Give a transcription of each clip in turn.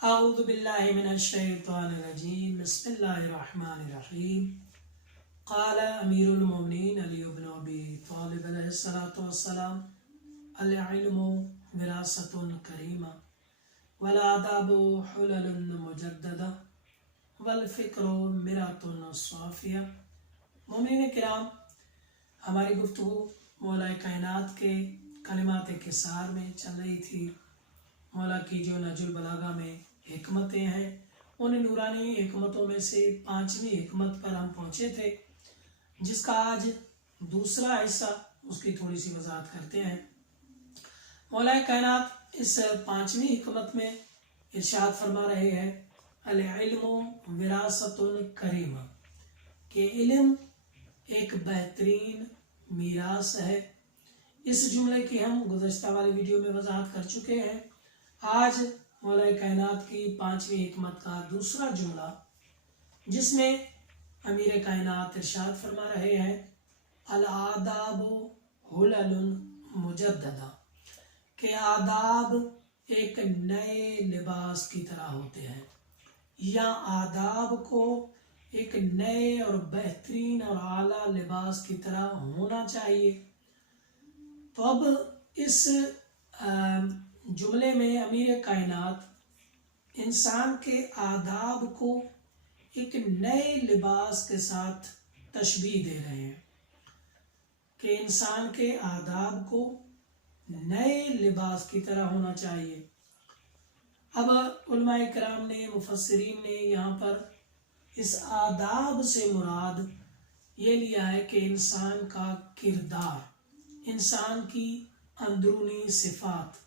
اعوذ باللہ من الشیطان الرجیم بسم اللہ الرحمن الرحیم قال امیر المومنین علی بن ابی طالب علیہ السلام العلم وراثۃ کریمہ والآداب حلل مجددہ والفکر مرۃ صافیہ۔ مومنین کرام، ہماری گفتگو مولا کائنات کے کلمات کثار میں چل رہی تھی۔ مولا کی جو نہج البلاغہ میں حکمتیں ہیں، ان نورانی حکمتوں میں سے 5ویں حکمت پر ہم پہنچے تھے، جس کا آج دوسرا حصہ اس کی تھوڑی سی وضاحت کرتے ہیں۔ مولا کائنات اس 5ویں حکمت میں ارشاد فرما رہے ہیں العلم وراثۃ کریمہ، کہ علم ایک بہترین میراث ہے۔ اس جملے کی ہم گزشتہ والی ویڈیو میں وضاحت کر چکے ہیں۔ آج مولا کائنات کی 5ویں حکمت کا دوسرا جملہ، جس میں امیر کائنات ارشاد فرما رہے ہیں الآداب حلل مجددہ، کہ آداب ایک نئے لباس کی طرح ہوتے ہیں، یا آداب کو ایک نئے اور بہترین اور اعلیٰ لباس کی طرح ہونا چاہیے۔ تو اب اس جملے میں امیر کائنات انسان کے آداب کو ایک نئے لباس کے ساتھ تشبیہ دے رہے ہیں، کہ انسان کے آداب کو نئے لباس کی طرح ہونا چاہیے۔ اب علماء کرام نے، مفسرین نے یہاں پر اس آداب سے مراد یہ لیا ہے کہ انسان کا کردار، انسان کی اندرونی صفات۔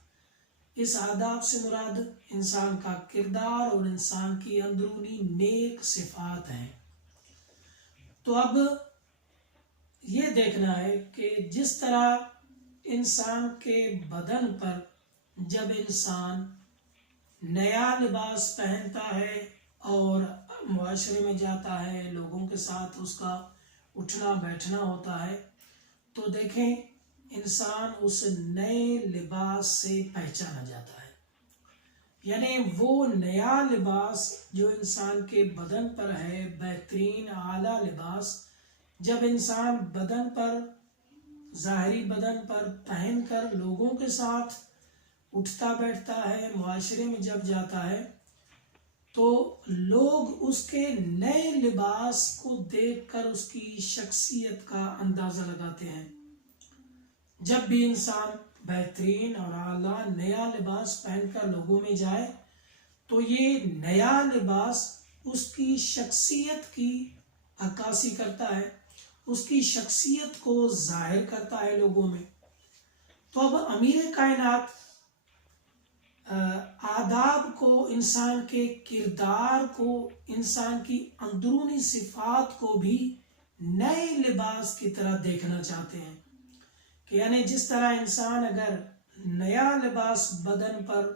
اس آداب سے مراد انسان کا کردار اور انسان کی اندرونی نیک صفات ہیں۔ تو اب یہ دیکھنا ہے کہ جس طرح انسان کے بدن پر جب انسان نیا لباس پہنتا ہے اور معاشرے میں جاتا ہے، لوگوں کے ساتھ اس کا اٹھنا بیٹھنا ہوتا ہے، تو دیکھیں انسان اس نئے لباس سے پہچانا جاتا ہے۔ یعنی وہ نیا لباس جو انسان کے بدن پر ہے، بہترین اعلیٰ لباس، جب انسان بدن پر، ظاہری بدن پر پہن کر لوگوں کے ساتھ اٹھتا بیٹھتا ہے، معاشرے میں جب جاتا ہے، تو لوگ اس کے نئے لباس کو دیکھ کر اس کی شخصیت کا اندازہ لگاتے ہیں۔ جب بھی انسان بہترین اور اعلیٰ نیا لباس پہن کر لوگوں میں جائے، تو یہ نیا لباس اس کی شخصیت کی عکاسی کرتا ہے، اس کی شخصیت کو ظاہر کرتا ہے لوگوں میں۔ تو اب امیر کائنات آداب کو، انسان کے کردار کو، انسان کی اندرونی صفات کو بھی نئے لباس کی طرح دیکھنا چاہتے ہیں، کہ یعنی جس طرح انسان اگر نیا لباس بدن پر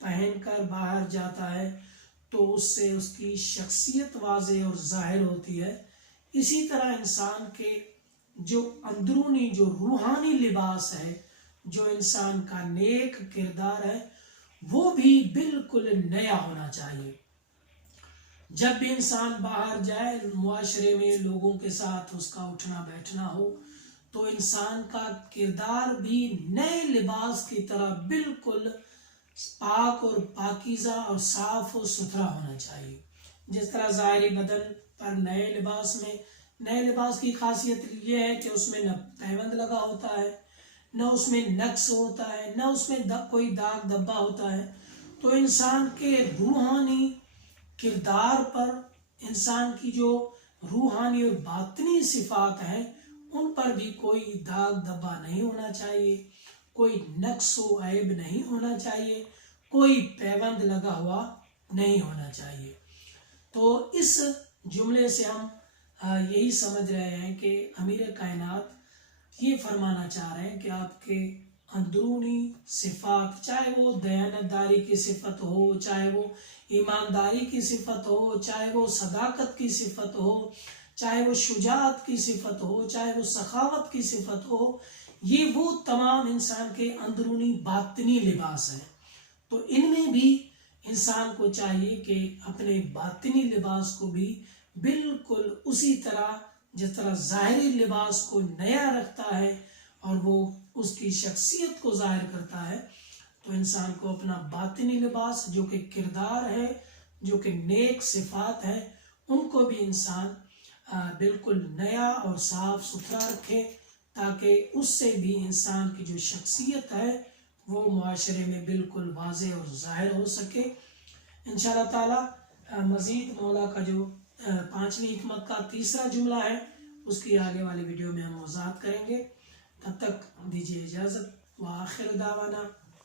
پہن کر باہر جاتا ہے تو اس سے اس کی شخصیت واضح اور ظاہر ہوتی ہے، اسی طرح انسان کے جو اندرونی، جو روحانی لباس ہے، جو انسان کا نیک کردار ہے، وہ بھی بالکل نیا ہونا چاہیے۔ جب بھی انسان باہر جائے، معاشرے میں لوگوں کے ساتھ اس کا اٹھنا بیٹھنا ہو، تو انسان کا کردار بھی نئے لباس کی طرح بالکل پاک اور پاکیزہ اور صاف و ستھرا ہونا چاہیے۔ جس طرح ظاہری بدن پر نئے لباس کی خاصیت یہ ہے کہ اس میں نہ پیوند لگا ہوتا ہے، نہ اس میں نقص ہوتا ہے، نہ اس میں کوئی داغ دھبا ہوتا ہے۔ تو انسان کے روحانی کردار پر، انسان کی جو روحانی اور باطنی صفات ہیں، ان پر بھی کوئی داغ دھبا نہیں ہونا چاہیے، کوئی نقص و عیب نہیں ہونا چاہیے، کوئی پیوند لگا ہوا نہیں ہونا چاہیے۔ تو اس جملے سے ہم یہی سمجھ رہے ہیں کہ امیر کائنات یہ فرمانا چاہ رہے ہیں کہ آپ کے اندرونی صفات، چاہے وہ دیانتداری کی صفت ہو، چاہے وہ ایمانداری کی صفت ہو، چاہے وہ صداقت کی صفت ہو، چاہے وہ شجاعت کی صفت ہو، چاہے وہ سخاوت کی صفت ہو، یہ وہ تمام انسان کے اندرونی باطنی لباس ہیں۔ تو ان میں بھی انسان کو چاہیے کہ اپنے باطنی لباس کو بھی بالکل اسی طرح جس طرح ظاہری لباس کو نیا رکھتا ہے اور وہ اس کی شخصیت کو ظاہر کرتا ہے، تو انسان کو اپنا باطنی لباس جو کہ کردار ہے، جو کہ نیک صفات ہے، ان کو بھی انسان بالکل نیا اور صاف ستھرا رکھے، تاکہ اس سے بھی انسان کی جو شخصیت ہے وہ معاشرے میں بالکل واضح اور ظاہر ہو سکے۔ انشاءاللہ تعالی مزید مولا کا جو 5ویں حکمت کا تیسرا جملہ ہے اس کی آگے والی ویڈیو میں ہم وضاحت کریں گے۔ تب تک دیجیے اجازت، وآخر دعوانا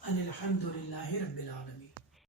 ان الحمدللہ رب العالمین۔